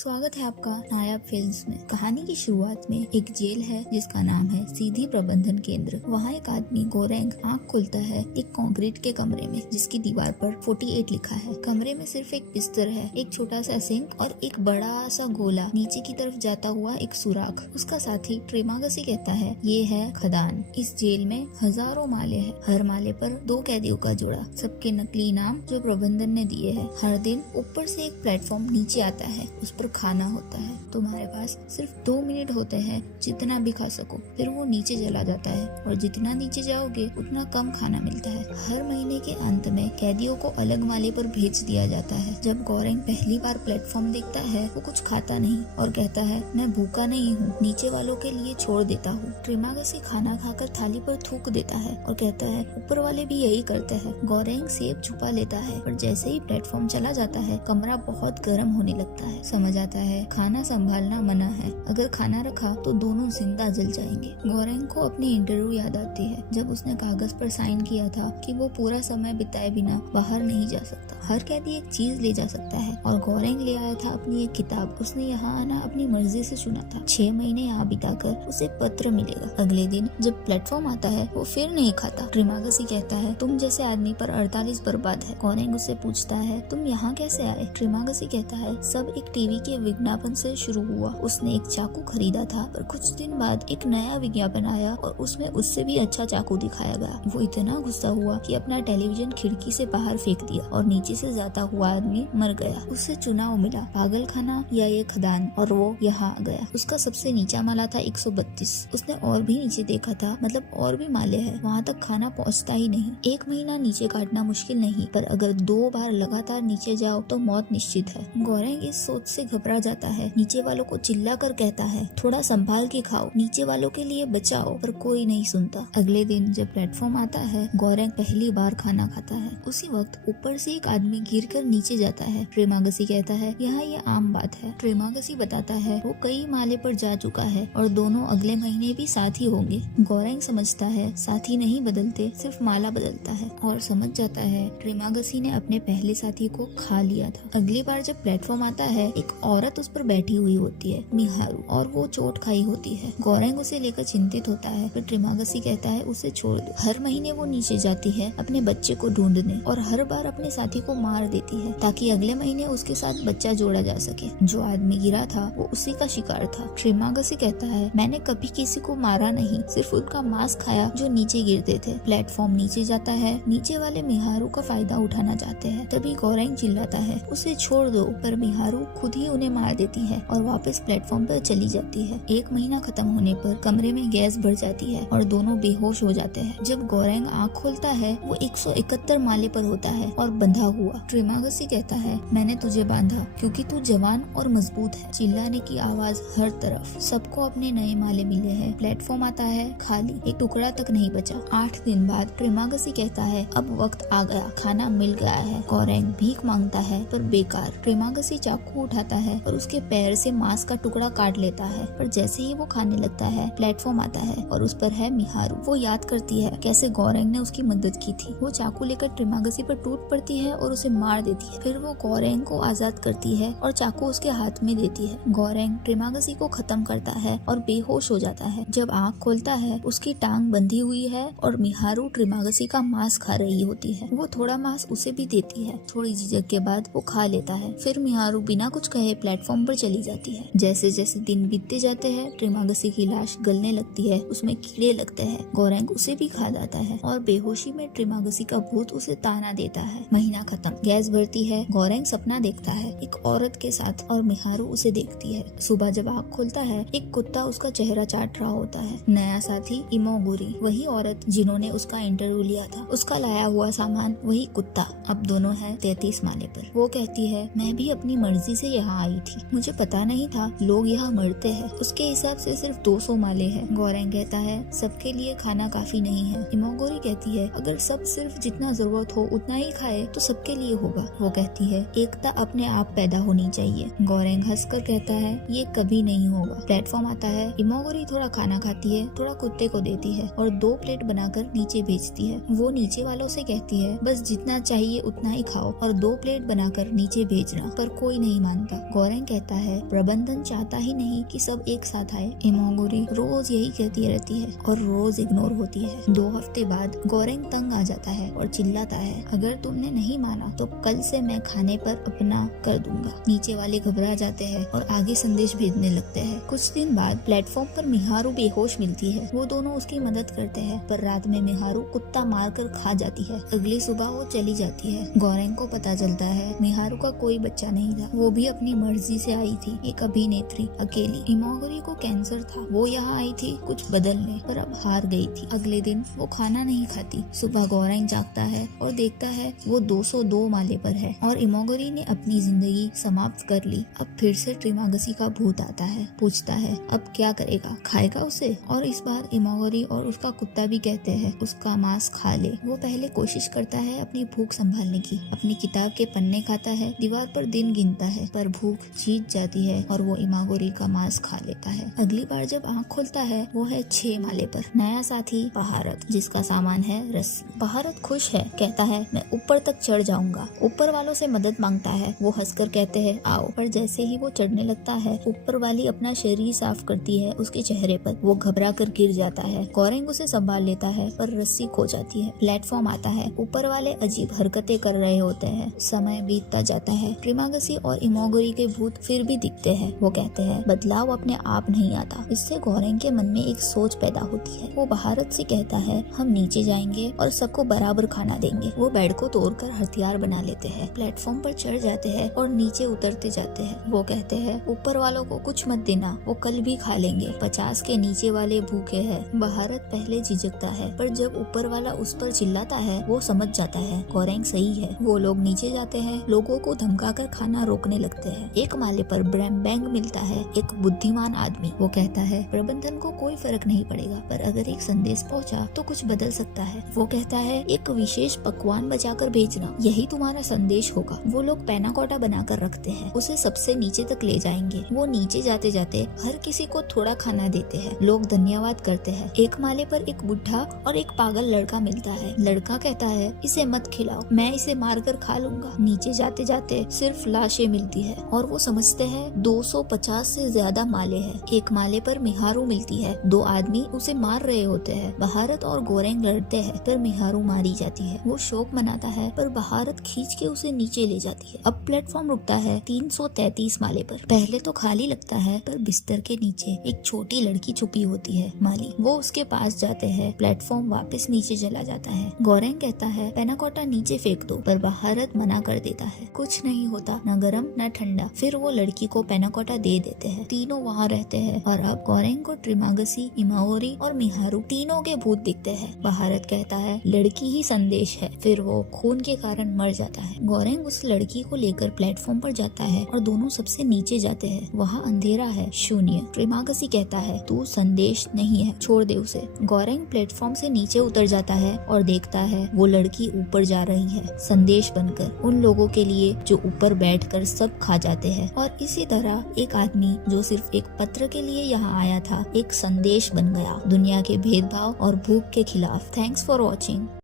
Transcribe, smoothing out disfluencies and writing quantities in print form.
स्वागत है आपका नायाब फिल्म्स में। कहानी की शुरुआत में एक जेल है जिसका नाम है सीधी प्रबंधन केंद्र। वहाँ एक आदमी गोरेंग आँख खुलता है एक कंक्रीट के कमरे में जिसकी दीवार पर 48 लिखा है। कमरे में सिर्फ एक बिस्तर है, एक छोटा सा सिंक और एक बड़ा सा गोला नीचे की तरफ जाता हुआ एक सुराख। उसका साथी ट्रिमागसी कहता है ये है खदान। इस जेल में हजारों माले हैं, हर माले पर 2 कैदियों का जोड़ा, सबके नकली नाम जो प्रबंधन ने दिए हैं। हर दिन ऊपर से एक प्लेटफॉर्म नीचे आता है, उस पर खाना होता है। तुम्हारे पास सिर्फ 2 मिनट होते हैं, जितना भी खा सको। फिर वो नीचे चला जाता है और जितना नीचे जाओगे उतना कम खाना मिलता है। हर महीने के अंत में कैदियों को अलग माले पर भेज दिया जाता है। जब गोरेंग पहली बार प्लेटफॉर्म देखता है वो कुछ खाता नहीं और कहता है मैं भूखा नहीं हूँ, नीचे वालों के लिए छोड़ देता हूँ। ट्रिमागसी खाना खाकर थाली पर थूक देता है और कहता है ऊपर वाले भी यही करते हैं। गोरेंग सेब छुपा लेता है पर जैसे ही प्लेटफॉर्म चला जाता है कमरा बहुत गर्म होने लगता है। समझ आता है खाना संभालना मना है, अगर खाना रखा तो दोनों जिंदा जल जाएंगे। गोरेंग को अपनी इंटरव्यू याद आती है जब उसने कागज पर साइन किया था कि वो पूरा समय बिताए बिना बाहर नहीं जा सकता। हर कैदी एक चीज ले जा सकता है और गोरेंग ले आया था अपनी एक किताब। उसने यहाँ आना अपनी मर्जी से चुना था। 6 महीने यहाँ बिताकर उसे पत्र मिलेगा। अगले दिन जब प्लेटफॉर्म आता है वो फिर नहीं खाता। ट्रिमागसी कहता है तुम जैसे आदमी पर 48 बर्बाद है। गोरेंग उससे पूछता है तुम यहाँ कैसे आए? ट्रिमागसी कहता है सब एक टीवी के विज्ञापन से शुरू हुआ। उसने एक चाकू खरीदा था पर कुछ दिन बाद एक नया विज्ञापन आया और उसमें उससे भी अच्छा चाकू दिखाया गया। वो इतना गुस्सा हुआ कि अपना टेलीविजन खिड़की से बाहर फेंक दिया और नीचे से जाता हुआ आदमी मर गया। उससे चुनाव मिला पागल खाना या ये खदान और वो यहाँ आ गया। उसका सबसे नीचा माला था 132। उसने और भी नीचे देखा था, मतलब और भी माले हैं, वहाँ तक खाना पहुँचता ही नहीं। 1 महीना नीचे काटना मुश्किल नहीं पर अगर 2 बार लगातार नीचे जाओ तो मौत निश्चित है। गोरेंग इस सोच से घबरा जाता है। नीचे वालों को चिल्ला कर कहता है थोड़ा संभाल के खाओ, नीचे वालों के लिए बचाओ, पर कोई नहीं सुनता। अगले दिन जब प्लेटफॉर्म आता है गोरेंग पहली बार खाना खाता है। उसी वक्त ऊपर से एक आदमी गिरकर नीचे जाता है। ट्रिमागसी कहता है यहाँ ये आम बात है। ट्रिमागसी बताता है वो कई माले पर जा चुका है और दोनों अगले महीने भी साथ ही होंगे। गोरेंग समझता है साथी नहीं बदलते, सिर्फ माला बदलता है और समझ जाता है ट्रिमागसी ने अपने पहले साथी को खा लिया था। अगली बार जब प्लेटफॉर्म आता है एक औरत उस पर बैठी हुई होती है, मिहारू, और वो चोट खाई होती है। गोरेंग उसे लेकर चिंतित होता है पर ट्रिमागसी कहता है उसे छोड़ दो। हर महीने वो नीचे जाती है अपने बच्चे को ढूंढने और हर बार अपने साथी को मार देती है ताकि अगले महीने उसके साथ बच्चा जोड़ा जा सके। जो आदमी गिरा था वो उसी का शिकार था। ट्रिमागसी कहता है मैंने कभी किसी को मारा नहीं, सिर्फ उनका मांस खाया जो नीचे गिरते थे। प्लेटफॉर्म नीचे जाता है, नीचे वाले मिहारू का फायदा उठाना चाहते हैं। तभी गोरेंग चिल्लाता है उसे छोड़ दो, पर मिहारू खुद ही उन्हें मार देती है और वापस प्लेटफॉर्म पर चली जाती है। 1 महीना खत्म होने पर कमरे में गैस भर जाती है और दोनों बेहोश हो जाते हैं। जब गोरेंग आँख खोलता है वो 171 माले पर होता है और बंधा हुआ। ट्रिमागसी कहता है मैंने तुझे बांधा क्योंकि तू जवान और मजबूत है। चिल्लाने की आवाज हर तरफ। सबको अपने नए माले मिले हैं। प्लेटफॉर्म आता है खाली, एक टुकड़ा तक नहीं बचा। 8 दिन बाद ट्रिमागसी कहता है अब वक्त आ गया, खाना मिल गया है। गोरेंग भीख मांगता है पर बेकार। ट्रिमागसी चाकू उठाता है और उसके पैर से मांस का टुकड़ा काट लेता है, पर जैसे ही वो खाने लगता है प्लेटफॉर्म आता है और उस पर है मिहारू। वो याद करती है कैसे गोरेंग ने उसकी मदद की थी। वो चाकू लेकर ट्रिमागसी पर टूट पड़ती है और उसे मार देती है। फिर वो गोरेंग को आजाद करती है और चाकू उसके हाथ में देती है। गोरेंग ट्रिमागसी को खत्म करता है और बेहोश हो जाता है। जब आँख खोलता है उसकी टांग बंधी हुई है और मिहारू ट्रिमागसी का मांस खा रही होती है। वो थोड़ा मांस उसे भी देती है। थोड़ी झिझक के बाद वो खा लेता है। फिर मिहारू बिना कुछ कहे प्लेटफॉर्म पर चली जाती है। जैसे जैसे दिन बीतते जाते हैं ट्रिमागसी की लाश गलने लगती है, उसमें कीड़े लगते हैं। गोरेंग उसे भी खा जाता है और बेहोशी में ट्रिमागसी का भूत उसे ताना देता है। महीना खत्म, गैस भरती है। गोरेंग सपना देखता है एक औरत के साथ और मिहारू उसे देखती है। सुबह जब आँख खोलता है एक कुत्ता उसका चेहरा चाट रहा होता है। नया साथी इमोगुरी, वही औरत जिन्होंने उसका इंटरव्यू लिया था, उसका लाया हुआ सामान वही कुत्ता। अब दोनों हैं 33 माले पर। वो कहती है मैं भी अपनी मर्जी से यहाँ आई थी, मुझे पता नहीं था लोग यहाँ मरते हैं। उसके हिसाब से सिर्फ 200 माले हैं। गोरेंग कहता है सबके लिए खाना काफी नहीं है। इमोगुरी कहती है अगर सब सिर्फ जितना जरूरत हो उतना ही खाए तो सबके लिए होगा। वो कहती है एकता अपने आप पैदा होनी चाहिए। गोरेंग हंसकर कहता है ये कभी नहीं होगा। प्लेटफॉर्म आता है। इमोगुरी थोड़ा खाना खाती है, थोड़ा कुत्ते को देती है और 2 प्लेट बनाकर नीचे भेजती है। वो नीचे वालों से कहती है बस जितना चाहिए उतना ही खाओ और 2 प्लेट बनाकर नीचे भेजना, पर कोई नहीं मानता। गोरेंग कहता है प्रबंधन चाहता ही नहीं कि सब एक साथ आए। इमोगुरी रोज यही कहती रहती है और रोज इग्नोर होती है। 2 हफ्ते बाद गोरेंग तंग आ जाता है और चिल्लाता है, अगर तुमने नहीं माना तो कल से मैं खाने पर अपना कर दूंगा। नीचे वाले घबरा जाते हैं और आगे संदेश भेजने लगते हैं। कुछ दिन बाद प्लेटफॉर्म पर मिहारू बेहोश मिलती है। वो दोनों उसकी मदद करते हैं, पर रात में मिहारू कुत्ता मारकर खा जाती है। अगली सुबह वो चली जाती है। गोरेंग को पता चलता है मिहारू का कोई बच्चा नहीं था, वो भी अपनी मर्जी से आई थी, एक अभिनेत्री अकेली। इमोगुरी को कैंसर था, वो यहाँ आई थी कुछ बदलने, पर अब हार गई थी। अगले दिन वो खाना नहीं खाती। सुबह गोरेंग जागता है और देखता है वो 202 माले पर है और इमोगुरी ने अपनी जिंदगी समाप्त कर ली। अब फिर से ट्रिमागसी का भूत आता है, पूछता है अब क्या करेगा, खाएगा उसे? और इस बार इमोगुरी और उसका कुत्ता भी कहते हैं उसका मांस खा ले। वो पहले कोशिश करता है अपनी भूख संभालने की, अपनी किताब के पन्ने खाता है, दीवार पर दिन गिनता है, पर भूख जीत जाती है और वो इमोगुरी का मांस खा लेता है। अगली बार जब आँख खोलता है वो है 6 माले पर। नया साथी बहारत, जिसका सामान है रस्सी। बहारत खुश है, कहता है मैं ऊपर तक चढ़ जाऊंगा। ऊपर वालों से मदद मांगता है, वो हंसकर कहते हैं आओ। पर जैसे ही वो चढ़ने लगता है ऊपर वाली अपना शरीर साफ करती है उसके चेहरे पर। वो घबरा कर गिर जाता है। गोरेंग उसे संभाल लेता है पर रस्सी खो जाती है। प्लेटफॉर्म आता है, ऊपर वाले अजीब हरकतें कर रहे होते हैं। समय बीतता जाता है। ट्रिमागसी और इमोगुरी के भूत फिर भी दिखते हैं। वो कहते हैं बदलाव अपने आप नहीं आता। इससे गोरेंग के मन में एक सोच पैदा होती है। वो बहारत से कहता है हम नीचे जाएंगे और सबको बराबर खाना देंगे। वो बेड को तोड़कर हथियार बना लेते हैं, प्लेटफॉर्म पर चढ़ जाते हैं और नीचे उतरते जाते हैं। वो कहते हैं ऊपर वालों को कुछ मत देना, वो कल भी खा लेंगे। 50 के नीचे वाले भूखे हैं। बहारत पहले झिझकता है, पर जब ऊपर वाला उस पर चिल्लाता है वो समझ जाता है गोरेंग सही है। वो लोग नीचे जाते हैं, लोगों को धमकाकर खाना रोकने लगते हैं। एक माले पर ब्रैम्बैंग मिलता है, एक बुद्धिमान आदमी। वो कहता है प्रबंधन को कोई फर्क नहीं पड़ेगा, पर अगर एक संदेश पहुंचा तो कुछ बदल सकता है। वो कहता है एक विशेष पकवान बचाकर भेजना, यही तुम्हारा संदेश होगा। वो लोग पैनाकोटा बनाकर रखते हैं, उसे सबसे नीचे तक ले जाएंगे। वो नीचे जाते जाते हर किसी को थोड़ा खाना देते हैं। लोग धन्यवाद करते हैं। एक माले पर एक बुढ़ा और एक पागल लड़का मिलता है। लड़का कहता है इसे मत खिलाओ, मैं इसे मारकर खा लूंगा। नीचे जाते जाते सिर्फ लाशें मिलती है और वो समझते हैं 250 से ज्यादा माले हैं। एक माले पर मिहारू मिलती है। 2 आदमी उसे मार रहे होते हैं। बहारत और गोरेंग लड़ते हैं, पर मिहारू मारी जाती है। वो शोक मनाता है, पर बहारत खींच के उसे नीचे ले जाती है। अब प्लेटफॉर्म रुकता है 333 माले पर। पहले तो खाली लगता है, पर बिस्तर के नीचे एक छोटी लड़की छुपी होती है, माली। वो उसके पास जाते हैं। प्लेटफॉर्म वापस नीचे चला जाता है। गोरेंग कहता है पैनाकोटा नीचे फेंक दो, पर बहारत मना कर देता है। कुछ नहीं होता, न गर्म न ठंडा। फिर वो लड़की को पैनाकोटा दे देते हैं। तीनों वहाँ रहते हैं और अब गोरेंग को ट्रिमागसी, इमोगुरी और मिहारू तीनों के भूत दिखते हैं। बहारत कहता है लड़की ही संदेश है। फिर वो खून के कारण मर जाता है। गोरेंग उस लड़की को लेकर प्लेटफॉर्म पर जाता है और दोनों सबसे नीचे जाते हैं। वहाँ अंधेरा है, शून्य। ट्रिमागसी कहता है तू संदेश नहीं है, छोड़ दे उसे। गोरेंग प्लेटफॉर्म से नीचे उतर जाता है और देखता है वो लड़की ऊपर जा रही है, संदेश बनकर उन लोगों के लिए जो ऊपर बैठकर सब खा जाते हैं। और इसी तरह एक आदमी जो सिर्फ एक पत्र के लिए यहाँ आया था, एक संदेश बन गया दुनिया के भेदभाव और भूख के खिलाफ। Thanks for watching.